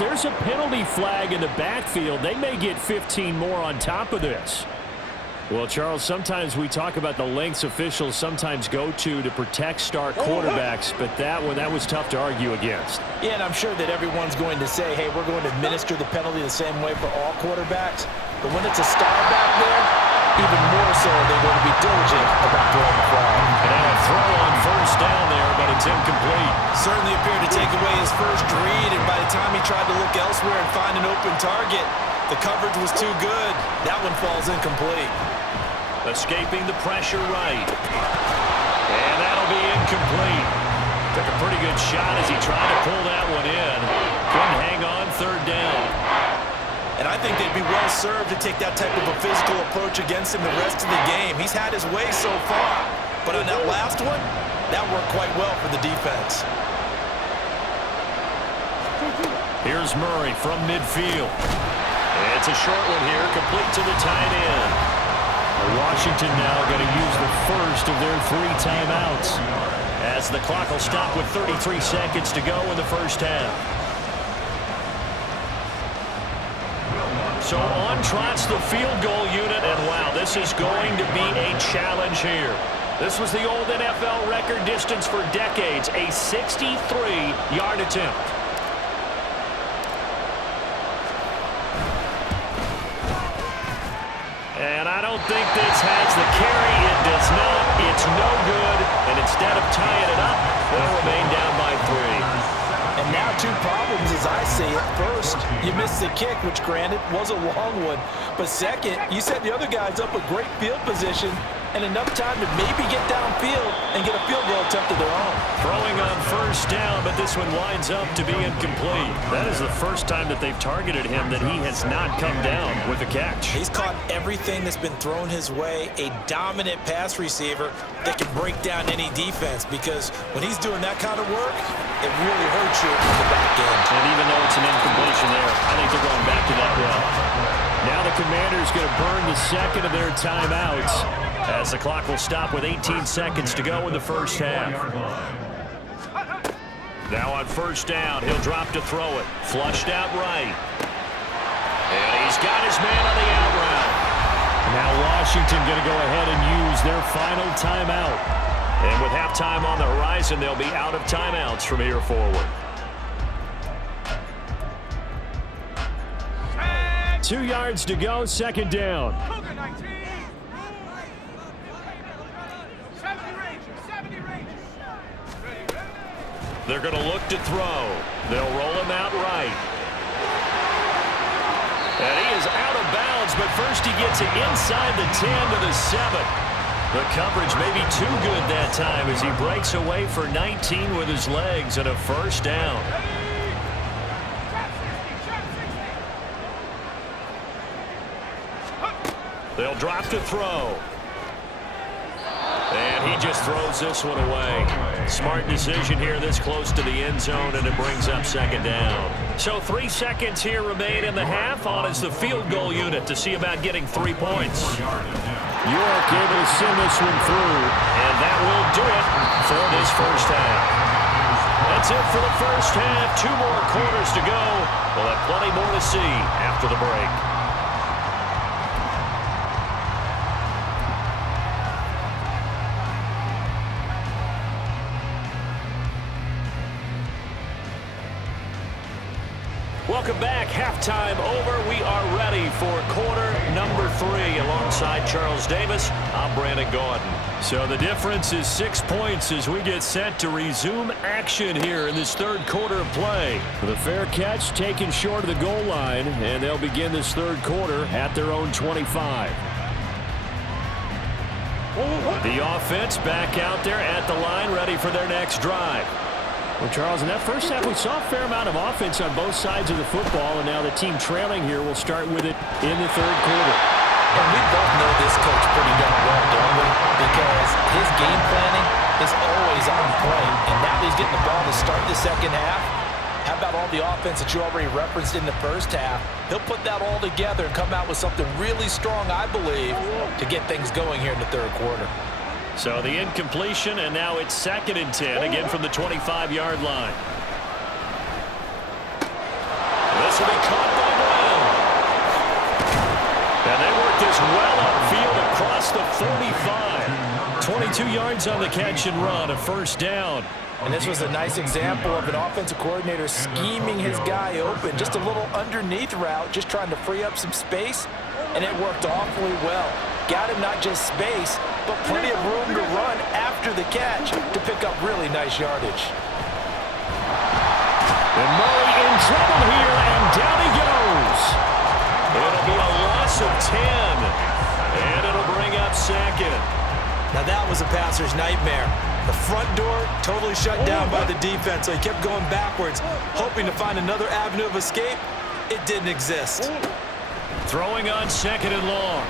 there's a penalty flag in the backfield. They may get 15 more on top of this. Well, Charles, sometimes we talk about the lengths officials sometimes go to protect star quarterbacks, but that was tough to argue against. Yeah, and I'm sure that everyone's going to say, hey, we're going to administer the penalty the same way for all quarterbacks. But when it's a star back there, even more so they're going to be diligent about throwing the flag. And now a throw on first down there, but it's incomplete. Certainly appeared to take away his first read, and by the time he tried to look elsewhere and find an open target, the coverage was too good. That one falls incomplete. Escaping the pressure right. And that'll be incomplete. Took a pretty good shot as he tried to pull that one in. Couldn't hang on third down. And I think they'd be well served to take that type of a physical approach against him the rest of the game. He's had his way so far. But on that last one, that worked quite well for the defense. Here's Murray from midfield. It's a short one here, complete to the tight end. Washington now going to use the first of their 3 timeouts as the clock will stop with 33 seconds to go in the first half. So on trots the field goal unit, and wow, this is going to be a challenge here. This was the old NFL record distance for decades, a 63-yard attempt. And I don't think this has the carry. It does not. It's no good. And instead of tying it up, they'll remain down by 3. And now 2 problems as I see it. First, you missed the kick, which granted was a long one. But second, you set the other guys up with great field position and enough time to maybe get downfield and get a field goal attempt of their own. Throwing on first down, but this one winds up to be incomplete. That is the first time that they've targeted him that he has not come down with a catch. He's caught everything that's been thrown his way, a dominant pass receiver that can break down any defense, because when he's doing that kind of work, it really hurts you in the back end. And even though it's an incompletion there, I think they're going back to that well. Now the Commanders going to burn the second of their timeouts as the clock will stop with 18 seconds to go in the first half. Now on first down, he'll drop to throw it. Flushed out right. And he's got his man on the out route. Now Washington going to go ahead and use their final timeout. And with halftime on the horizon, they'll be out of timeouts from here forward. 2 yards to go, second down. They're going to look to throw. They'll roll him out right. And he is out of bounds, but first he gets it inside the 10 to the 7. The coverage may be too good that time as he breaks away for 19 with his legs and a first down. They'll drop to throw. And he just throws this one away. Smart decision here this close to the end zone, and it brings up second down. So 3 seconds here remain in the half. On is the field goal unit to see about getting 3 points. York able to send this one through, and that will do it for this first half. That's it for the first half. 2 more quarters to go. We'll have plenty more to see after the break. Welcome back. Halftime over. We are ready for quarter number 3. Alongside Charles Davis, I'm Brandon Gordon. So the difference is 6 points as we get set to resume action here in this third quarter of play. The fair catch taken short of the goal line, and they'll begin this third quarter at their own 25. The offense back out there at the line, ready for their next drive. Well, Charles, in that first half, we saw a fair amount of offense on both sides of the football, and now the team trailing here will start with it in the third quarter. And we both know this coach pretty darn well, don't we? Because his game planning is always on point, and now he's getting the ball to start the second half. How about all the offense that you already referenced in the first half? He'll put that all together and come out with something really strong, I believe, to get things going here in the third quarter. So the incompletion, and now it's 2nd and 10, again from the 25-yard line. will be caught by Brown. And they work this well upfield across the 45. 22 yards on the catch and run, a first down. And this was a nice example of an offensive coordinator scheming his guy open. Just a little underneath route, just trying to free up some space, and it worked awfully well. Got him not just space, but plenty of room to run after the catch to pick up really nice yardage. And Murray in trouble here, and down he goes. It'll be a loss of 10, and it'll bring up second. Now that was a passer's nightmare. The front door totally shut down by the defense, so he kept going backwards, hoping to find another avenue of escape. It didn't exist. Throwing on second and long.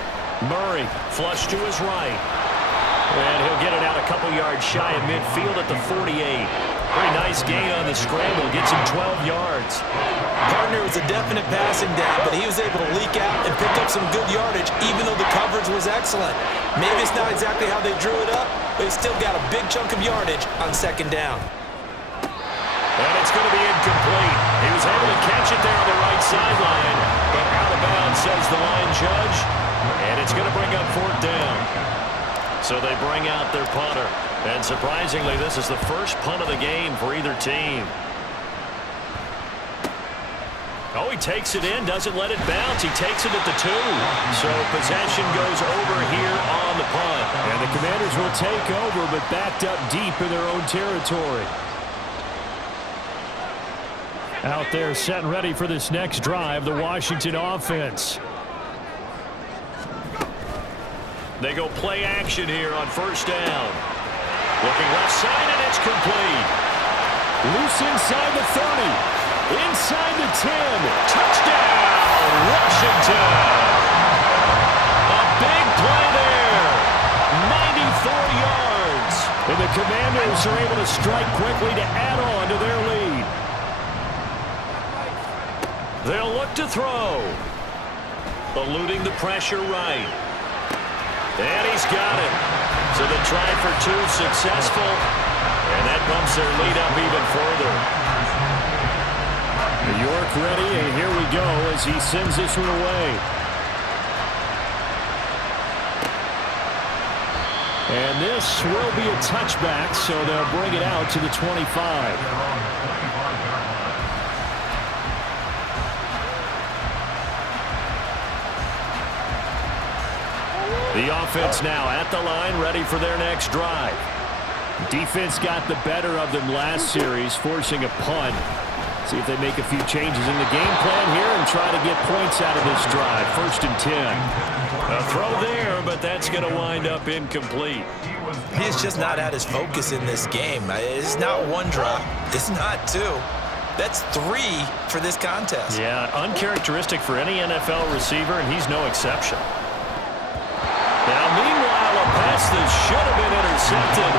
Murray flush to his right. And he'll get it out a couple yards shy of midfield at the 48. Pretty nice gain on the scramble. Gets him 12 yards. Gardner was a definite passing down, but he was able to leak out and pick up some good yardage, even though the coverage was excellent. Maybe it's not exactly how they drew it up, but he still got a big chunk of yardage on second down. And it's going to be incomplete. He was able to catch it there on the right sideline, but out of bounds, says the line judge. And it's going to bring up fourth down. So they bring out their punter. And surprisingly, this is the first punt of the game for either team. Oh, he takes it in, doesn't let it bounce. He takes it at the 2. So possession goes over here on the punt. And the Commanders will take over, but backed up deep in their own territory. Out there set and ready for this next drive, the Washington offense. They go play action here on first down. Looking left side, and it's complete. Loose inside the 30. Inside the 10. Touchdown, Washington. A big play there. 94 yards. And the Commanders are able to strike quickly to add on to their lead. They'll look to throw. Eluding the pressure right. And he's got it. So the try for 2 successful. And that bumps their lead up even further. New York ready, and here we go as he sends this one away. And this will be a touchback, so they'll bring it out to the 25. The offense now at the line, ready for their next drive. Defense got the better of them last series, forcing a punt. See if they make a few changes in the game plan here and try to get points out of this drive. First and 10. A throw there, but that's going to wind up incomplete. He's just not at his focus in this game. It's not 1 drop. It's not 2. That's 3 for this contest. Yeah, uncharacteristic for any NFL receiver, and he's no exception. Now, meanwhile, a pass that should have been intercepted,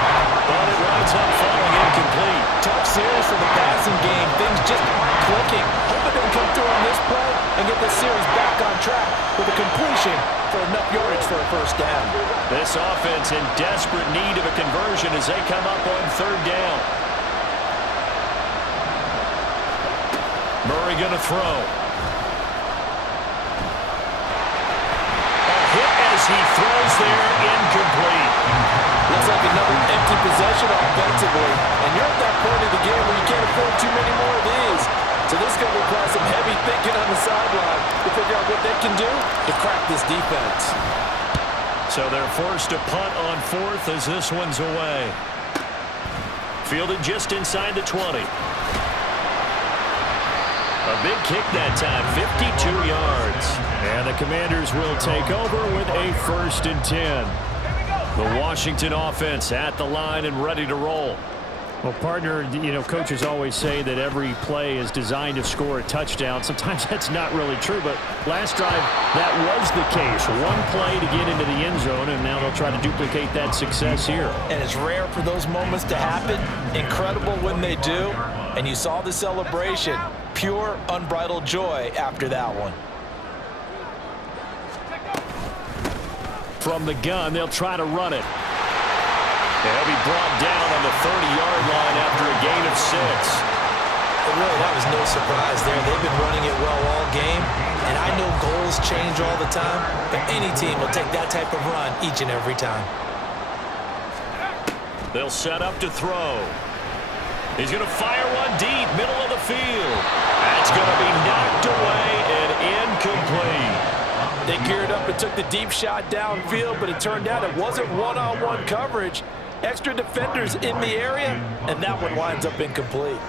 but it winds up falling incomplete. Tough series for the passing game. Things just aren't clicking. Hope it doesn't come through on this play and get this series back on track with a completion for enough yardage for a first down. This offense in desperate need of a conversion as they come up on third down. Murray going to throw. As he throws there, incomplete. Looks like another empty possession offensively. And you're at that point of the game where you can't afford too many more of these. So this is going to require some heavy thinking on the sideline to figure out what they can do to crack this defense. So they're forced to punt on fourth as this one's away. Fielded just inside the 20. A big kick that time, 52 yards. And the Commanders will take over with a first and 10. The Washington offense at the line and ready to roll. Well, partner, you know, coaches always say that every play is designed to score a touchdown. Sometimes that's not really true, but last drive, that was the case. 1 play to get into the end zone, and now they'll try to duplicate that success here. And it's rare for those moments to happen. Incredible when they do. And you saw the celebration. Pure, unbridled joy after that one. From the gun, they'll try to run it. They'll be brought down on the 30-yard line after a gain of 6. But really, that was no surprise there. They've been running it well time, but any team will take that type of run each and every time. They'll set up to throw. He's going to fire one deep, middle of the field. That's going to be knocked away and incomplete. They geared up and took the deep shot downfield, but it turned out it wasn't one-on-one coverage. Extra defenders in the area, and that one winds up incomplete.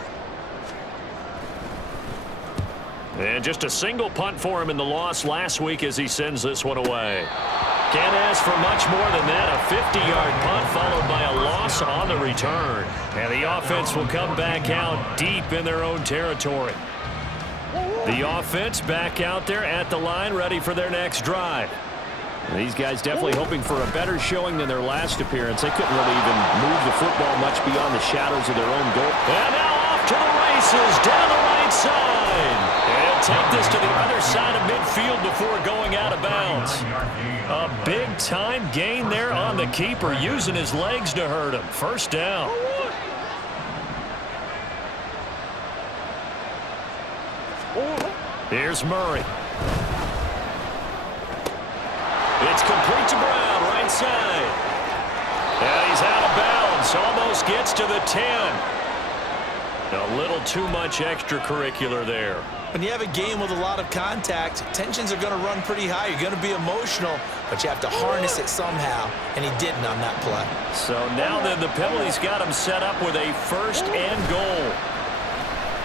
And just a single punt for him in the loss last week as he sends this one away. Can't ask for much more than that. A 50-yard punt followed by a loss on the return. And the offense will come back out deep in their own territory. The offense back out there at the line, ready for their next drive. These guys definitely hoping for a better showing than their last appearance. They couldn't really even move the football much beyond the shadows of their own goal. And now off to the races down the right side. And he'll take this to the other side of midfield before going out of bounds. A big-time gain there on the keeper, using his legs to hurt him. First down. Here's Murray. It's complete to Brown, right side. And he's out of bounds. Almost gets to the 10. A little too much extracurricular there. When you have a game with a lot of contact, tensions are going to run pretty high. You're going to be emotional, but you have to harness it somehow, and he didn't on that play. So now then, the penalty's got him set up with a first and goal.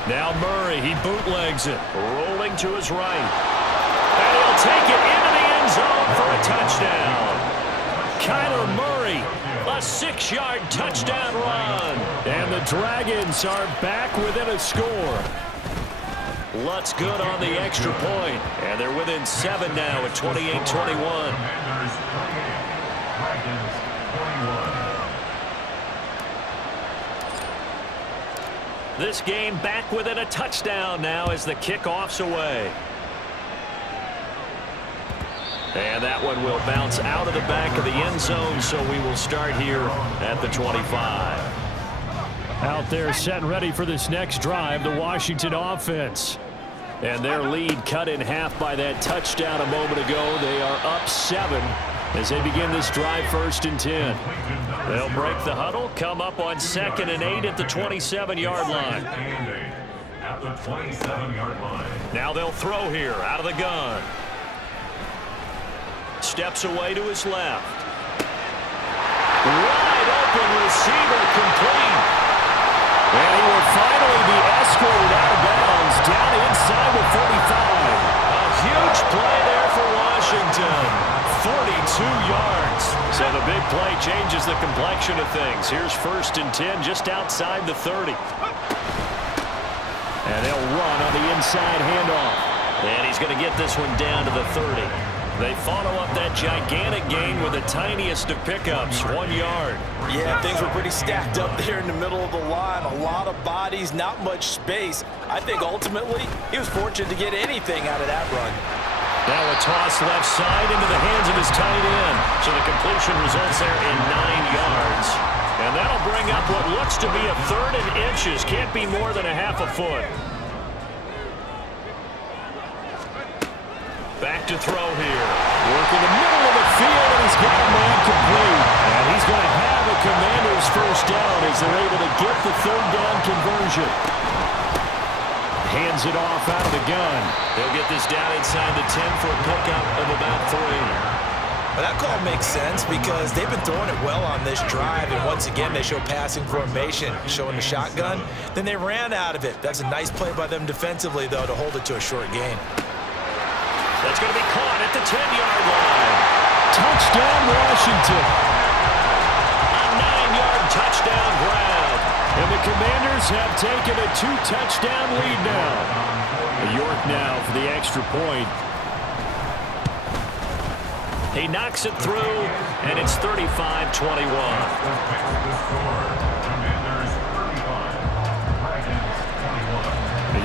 Now Murray, he bootlegs it, rolling to his right. And he'll take it into the end zone for a touchdown. Kyler Murray, a 6-yard touchdown run. And the Dragons are back within a score. Lutz good on the extra point. And they're within 7 now at 28-21. This game back within a touchdown now as the kickoff's away. And that one will bounce out of the back of the end zone, so we will start here at the 25. Out there set and ready for this next drive, the Washington offense. And their lead cut in half by that touchdown a moment ago. They are up 7 as they begin this drive, 1st and 10. They'll break the huddle, come up on 2nd and 8 at the 27-yard line. Now they'll throw here out of the gun. Steps away to his left. Wide open receiver, complete. And he will finally be escorted out of bounds down inside the 45. A huge play there for Washington. 42 yards. So the big play changes the complexion of things. Here's 1st and 10 just outside the 30. And they'll run on the inside handoff. And he's going to get this one down to the 30. They follow up that gigantic gain with the tiniest of pickups, 1 yard. Yeah, things were pretty stacked up there in the middle of the line. A lot of bodies, not much space. I think ultimately he was fortunate to get anything out of that run. Now a toss left side into the hands of his tight end. So the completion results there in 9 yards. And that'll bring up what looks to be a 3rd and inches. Can't be more than a half a foot. Back to throw here. Working the middle of the field, and he's got a man complete. And he's going to have a Commander's first down as they're able to get the 3rd down conversion. Hands it off out of the gun. They'll get this down inside the 10 for a pickup of about 3. Well, that call makes sense because they've been throwing it well on this drive, and once again they show passing formation, showing the shotgun. Then they ran out of it. That's a nice play by them defensively, though, to hold it to a short gain. That's going to be caught at the 10-yard line. Touchdown, Washington. A 9-yard touchdown grab. And the Commanders have taken a 2-touchdown lead now. York now for the extra point. He knocks it through, and it's 35-21.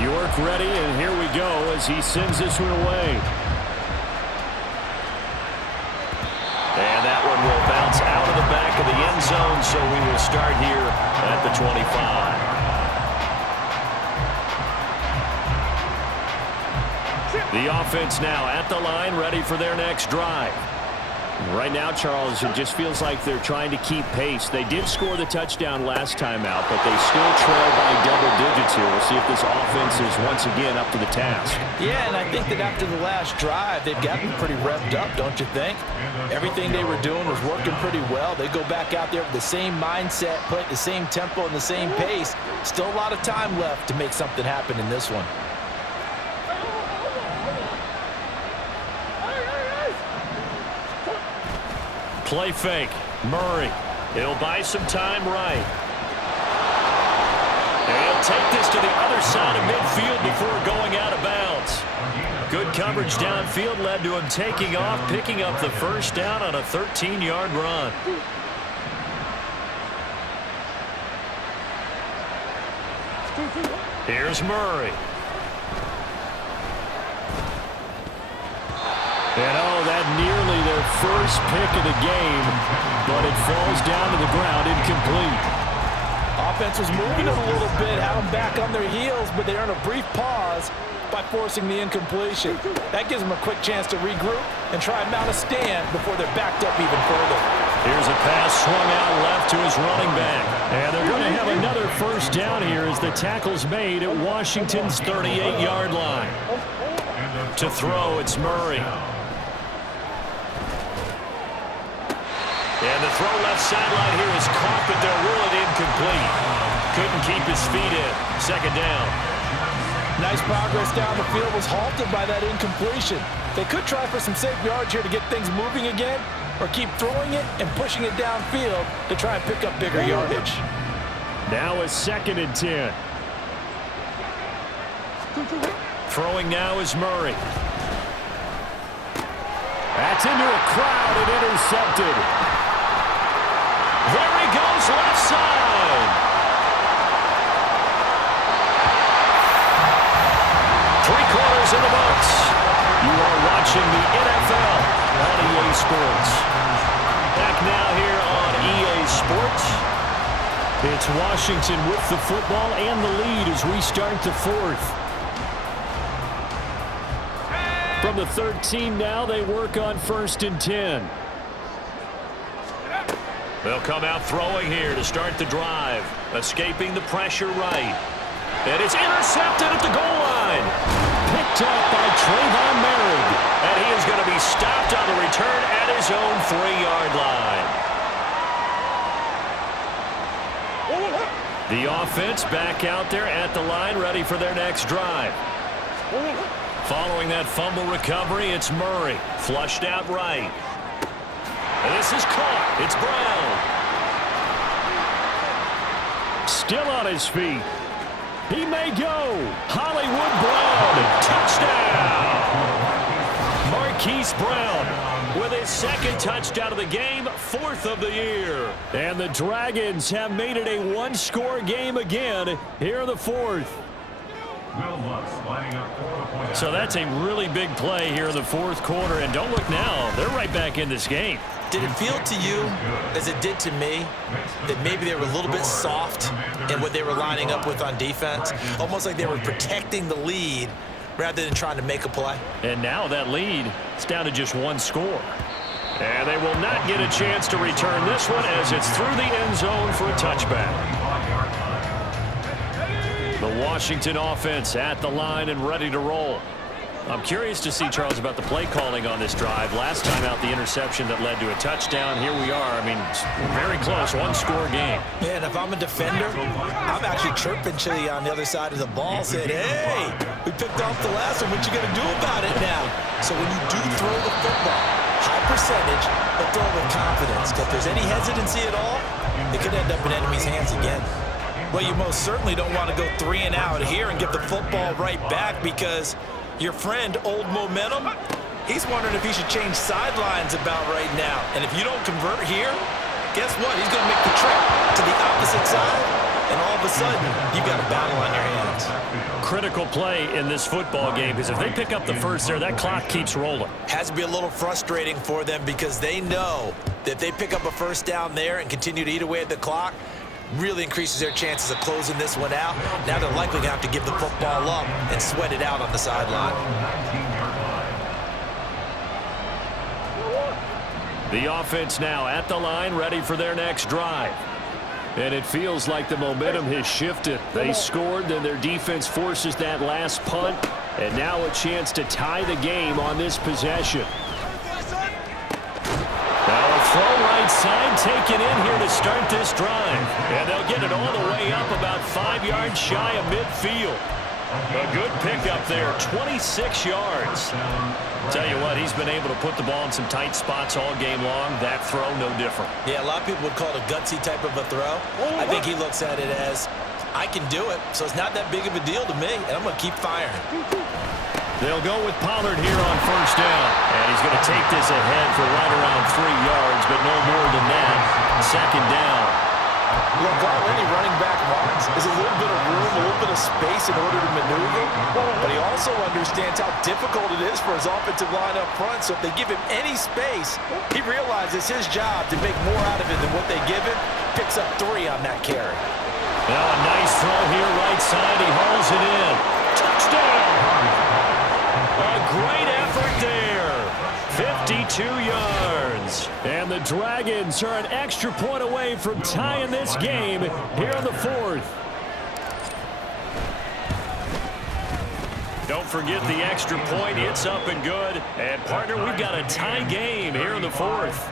York ready, and here we go as he sends this one away. And that one will bounce out of the back of the end zone, so we will start here at the 25. The offense now at the line, ready for their next drive. Right now, Charles, it just feels like they're trying to keep pace. They did score the touchdown last time out, but they still trail by double digits here. We'll see if this offense is once again up to the task. Yeah, and I think that after the last drive, they've gotten pretty revved up, don't you think? Everything they were doing was working pretty well. They go back out there with the same mindset, play at the same tempo and the same pace. Still a lot of time left to make something happen in this one. Play fake. Murray. He'll buy some time right. And he'll take this to the other side of midfield before going out of bounds. Good coverage downfield led to him taking off, picking up the first down on a 13-yard run. Here's Murray. And that nearly their first pick of the game, but it falls down to the ground incomplete. Offense was moving it a little bit, had them back on their heels, but they earn a brief pause by forcing the incompletion. That gives them a quick chance to regroup and try and mount a stand before they're backed up even further. Here's a pass swung out left to his running back. And they're going to have another first down here as the tackle's made at Washington's 38-yard line. To throw, it's Murray. And the throw left sideline here is caught, but they'll rule it incomplete. Couldn't keep his feet in. Second down. Nice progress down the field was halted by that incompletion. They could try for some safe yards here to get things moving again, or keep throwing it and pushing it downfield to try and pick up bigger yardage. Now a 2nd and 10. Throwing now is Murray. That's into a crowd and intercepted. There he goes, left side. 3/4 in the books. You are watching the NFL on EA Sports. Back now here on EA Sports. It's Washington with the football and the lead as we start the 4th. From the 13 now, they work on 1st and 10. They'll come out throwing here to start the drive. Escaping the pressure right. And it's intercepted at the goal line. Picked up by Trayvon Merrick. And he is going to be stopped on the return at his own 3-yard line. The offense back out there at the line, ready for their next drive. Following that fumble recovery, it's Murray. Flushed out right. And this is caught. It's Brown. Still on his feet. He may go. Hollywood Brown. Touchdown. Marquise Brown with his 2nd touchdown of the game, 4th of the year. And the Dragons have made it a 1-score game again here in the 4th. So that's a really big play here in the 4th quarter. And don't look now. They're right back in this game. Did it feel to you, as it did to me, that maybe they were a little bit soft in what they were lining up with on defense? Almost like they were protecting the lead rather than trying to make a play. And now that lead is down to just 1 score. And they will not get a chance to return this one as it's through the end zone for a touchback. The Washington offense at the line and ready to roll. I'm curious to see, Charles, about the play calling on this drive. Last time out, the interception that led to a touchdown. Here we are. I mean, very close, 1-score game. Yeah, and if I'm a defender, I'm actually chirping Chili on the other side of the ball, saying, hey, we picked off the last one. What you going to do about it now? So when you do throw the football, high percentage, but throw with confidence. If there's any hesitancy at all, it could end up in enemy's hands again. Well, you most certainly don't want to go 3 and out here and give the football right back, because your friend, Old Momentum, he's wondering if he should change sidelines about right now. And if you don't convert here, guess what? He's going to make the trip to the opposite side, and all of a sudden, you've got a battle on your hands. Critical play in this football game, because if they pick up the first there, that clock keeps rolling. Has to be a little frustrating for them, because they know that if they pick up a first down there and continue to eat away at the clock, really increases their chances of closing this one out. Now they're likely going to have to give the football up and sweat it out on the sideline. The offense now at the line, ready for their next drive. And it feels like the momentum has shifted. They scored, then their defense forces that last punt, and now a chance to tie the game on this possession. Now a throw right side taken in here to start this drive. And they'll get it all the way up about 5 yards shy of midfield. A good pickup there, 26 yards. Tell you what, he's been able to put the ball in some tight spots all game long. That throw, no different. Yeah, a lot of people would call it a gutsy type of a throw. I think he looks at it as, I can do it, so it's not that big of a deal to me, and I'm going to keep firing. They'll go with Pollard here on first down. And he's going to take this ahead for right around 3 yards, but no more than that. Second down. Look, all any running back wants is a little bit of room, a little bit of space in order to maneuver, but he also understands how difficult it is for his offensive line up front, so if they give him any space, he realizes his job to make more out of it than what they give him, picks up 3 on that carry. Now a nice throw here, right side, he hauls it in. Touchdown! A great effort there. 52 yards. And the Dragons are an extra point away from tying this game here in the 4th. Don't forget the extra point. It's up and good. And, partner, we've got a tie game here in the 4th.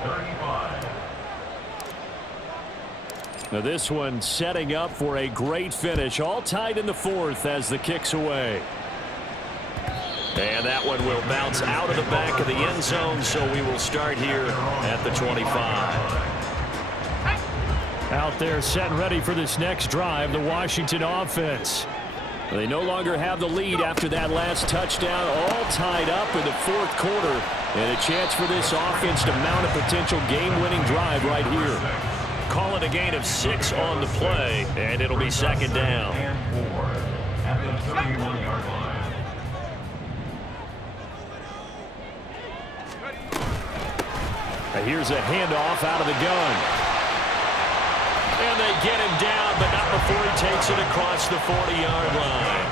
Now this one setting up for a great finish. All tied in the 4th as the kick's away. And that one will bounce out of the back of the end zone, so we will start here at the 25. Out there set and ready for this next drive, the Washington offense. They no longer have the lead after that last touchdown, all tied up in the 4th quarter, and a chance for this offense to mount a potential game-winning drive right here. Call it a gain of 6 on the play, and it'll be second down. At the 31-yard line. Here's a handoff out of the gun. And they get him down, but not before he takes it across the 40-yard line.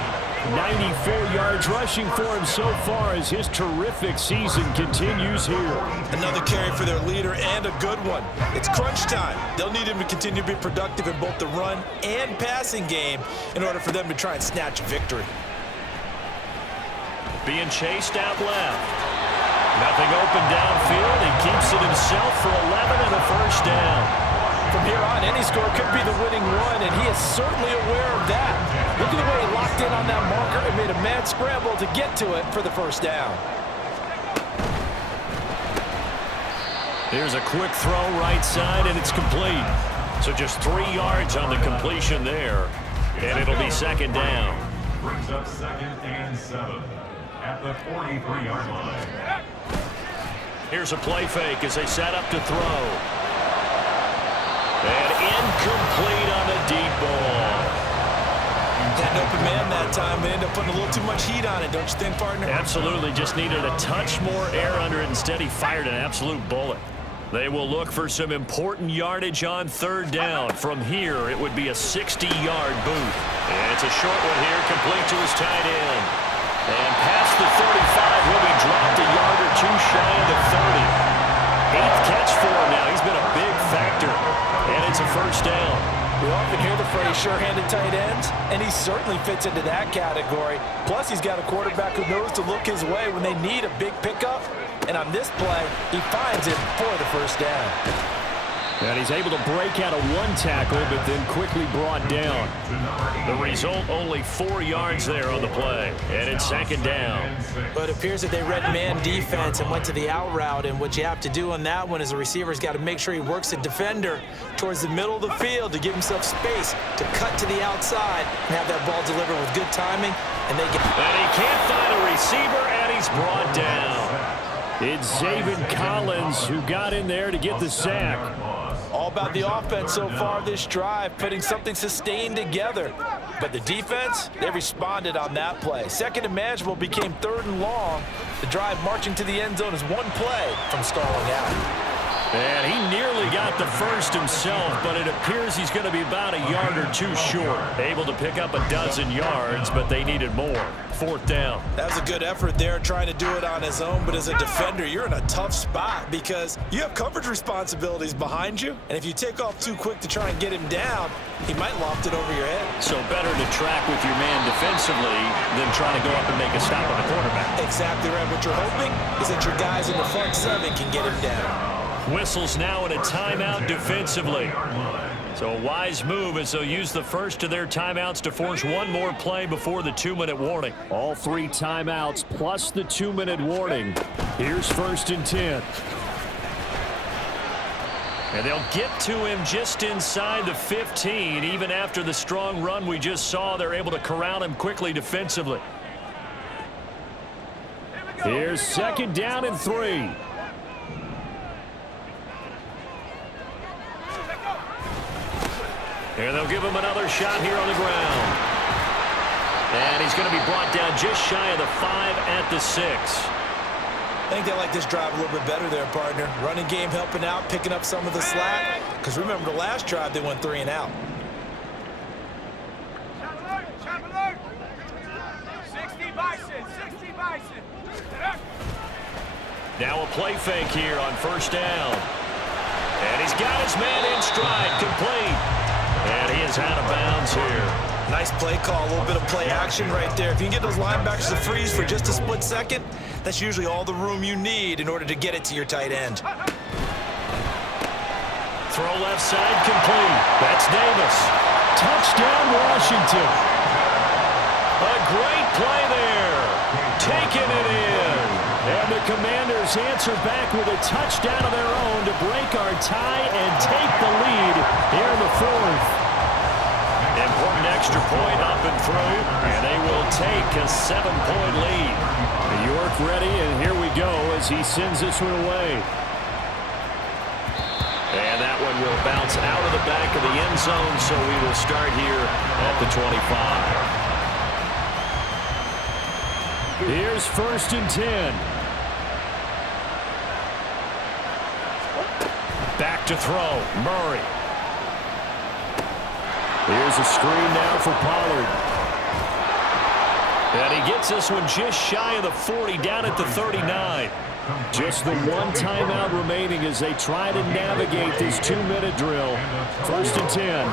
94 yards rushing for him so far as his terrific season continues here. Another carry for their leader and a good one. It's crunch time. They'll need him to continue to be productive in both the run and passing game in order for them to try and snatch victory. Being chased out left. Nothing open downfield. He keeps it himself for 11 and a first down. From here on, any score could be the winning one, and he is certainly aware of that. Look at the way he locked in on that marker and made a mad scramble to get to it for the first down. Here's a quick throw right side, and it's complete. So just 3 yards on the completion there, and it'll be second down. Brings up 2nd and 7 at the 43-yard line. Here's a play fake as they set up to throw. And incomplete on the deep ball. Had an open man that time. They ended up putting a little too much heat on it, don't you think, partner? Absolutely. Just needed a touch more air under it. Instead, he fired an absolute bullet. They will look for some important yardage on 3rd down. From here, it would be a 60-yard boot. And it's a short one here, complete to his tight end. And past the 35, will be dropped a yard or 2 shy of the 30. 8th catch for him now. He's been a big factor. And it's a first down. We often hear the phrase sure-handed tight ends, and he certainly fits into that category. Plus, he's got a quarterback who knows to look his way when they need a big pickup. And on this play, he finds it for the first down. And he's able to break out of 1 tackle, but then quickly brought down. The result, only 4 yards there on the play. And it's second down. But it appears that they read man defense and went to the out route. And what you have to do on that one is the receiver's got to make sure he works the defender towards the middle of the field to give himself space to cut to the outside and have that ball delivered with good timing. And they get. And he can't find a receiver, and he's brought down. It's Zaven Collins who got in there to get the sack. All about the offense so far this drive, putting something sustained together. But the defense, they responded on that play. 2nd and manageable became 3rd and long. The drive marching to the end zone is 1 play from stalling out. And he nearly got the first himself, but it appears he's going to be about a yard or two short. Able to pick up a dozen yards, but they needed more. Fourth down. That was a good effort there, trying to do it on his own, but as a defender, you're in a tough spot because you have coverage responsibilities behind you, and if you take off too quick to try and get him down, he might loft it over your head. So better to track with your man defensively than trying to go up and make a stop on the quarterback. Exactly right. What you're hoping is that your guys in the front seven can get him down. Whistles now in a timeout defensively. So a wise move as they'll use the first of their timeouts to force one more play before the 2-minute warning. All 3 timeouts plus the 2-minute warning. Here's 1st and 10. And they'll get to him just inside the 15. Even after the strong run we just saw, they're able to corral him quickly defensively. Here's 2nd down and 3. And they'll give him another shot here on the ground. And he's going to be brought down just shy of the 5 at the 6. I think they like this drive a little bit better there, partner. Running game helping out, picking up some of the slack. Because remember, the last drive, they went 3 and out. 60 Bison, 60 Bison. Now a play fake here on 1st down. And he's got his man in stride, complete. And he is out of bounds here. Nice play call, a little bit of play action right there. If you can get those linebackers to freeze for just a split second, that's usually all the room you need in order to get it to your tight end. Throw left side, complete. That's Davis. Touchdown, Washington. A great play there. Taking it in. And the Commanders answer back with a touchdown of their own to break our tie and take the lead here in the 4th. Important extra point up and through, and they will take a 7-point lead. York ready, and here we go as he sends this one away. And that one will bounce out of the back of the end zone, so we will start here at the 25. Here's 1st and 10. Back to throw, Murray. Here's a screen now for Pollard. And he gets this one just shy of the 40, down at the 39. Just the one timeout remaining as they try to navigate this 2-minute drill. 1st and 10.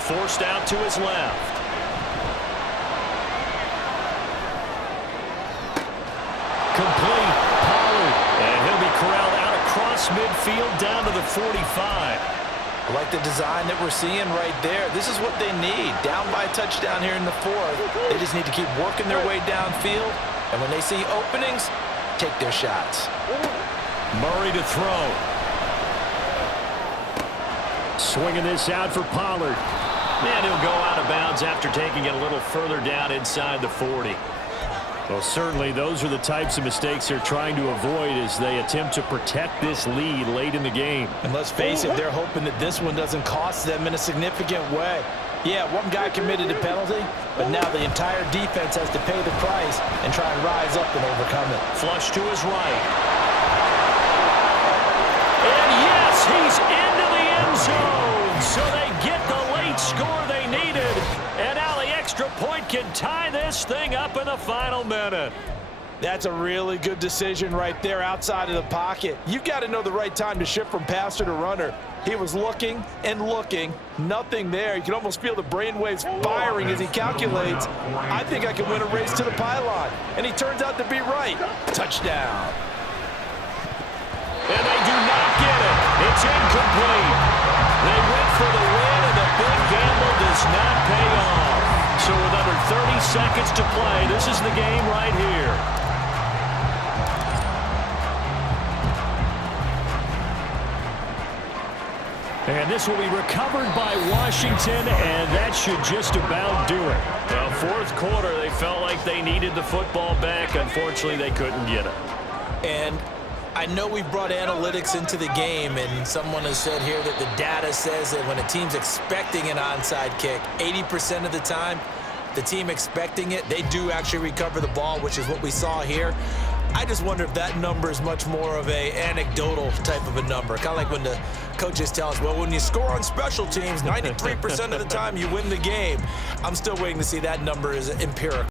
Forced out to his left. Complete. Pollard. And he'll be corralled out across midfield down to the 45. I like the design that we're seeing right there. This is what they need. Down by a touchdown here in the 4th. They just need to keep working their way downfield. And when they see openings, take their shots. Murray to throw. Swinging this out for Pollard. And he'll go out of bounds after taking it a little further down inside the 40. Well, certainly those are the types of mistakes they're trying to avoid as they attempt to protect this lead late in the game. And let's face it, they're hoping that this one doesn't cost them in a significant way. Yeah, one guy committed a penalty, but now the entire defense has to pay the price and try and rise up and overcome it. Flush to his right. And yes, he's into the end zone. So they get the late score they needed. And now the extra point can tie this thing up in the final minute. That's a really good decision right there outside of the pocket. You've got to know the right time to shift from passer to runner. He was looking and looking, nothing there. You can almost feel the brainwaves firing as he calculates, I think I can win a race to the pylon. And he turns out to be right. Touchdown. And they do not get it. It's incomplete. They went for the win, and the big gamble does not pay off. So with under 30 seconds to play, this is the game right here. And this will be recovered by Washington, and that should just about do it. Well, 4th quarter, they felt like they needed the football back. Unfortunately, they couldn't get it. And I know we've brought analytics into the game, and someone has said here that the data says that when a team's expecting an onside kick, 80% of the time, the team expecting it, they do actually recover the ball, which is what we saw here. I just wonder if that number is much more of a anecdotal type of a number. Kind of like when the coaches tell us, well, when you score on special teams, 93% of the time you win the game. I'm still waiting to see that number is empirical.